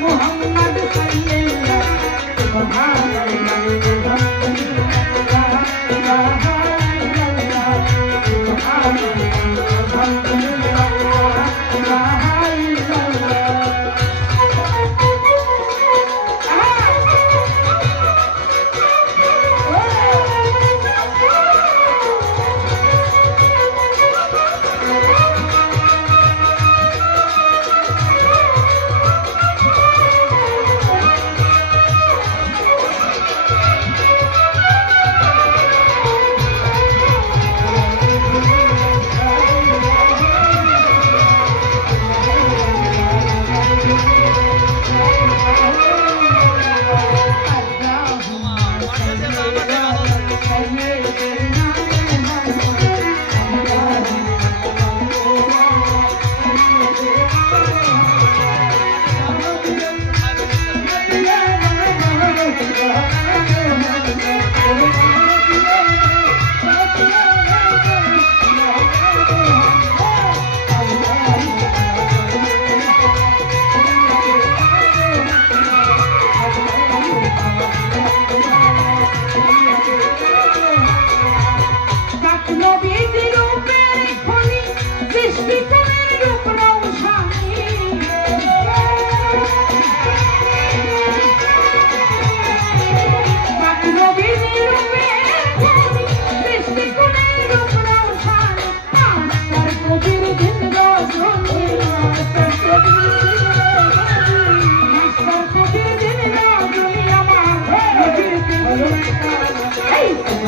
Mohammad Oh,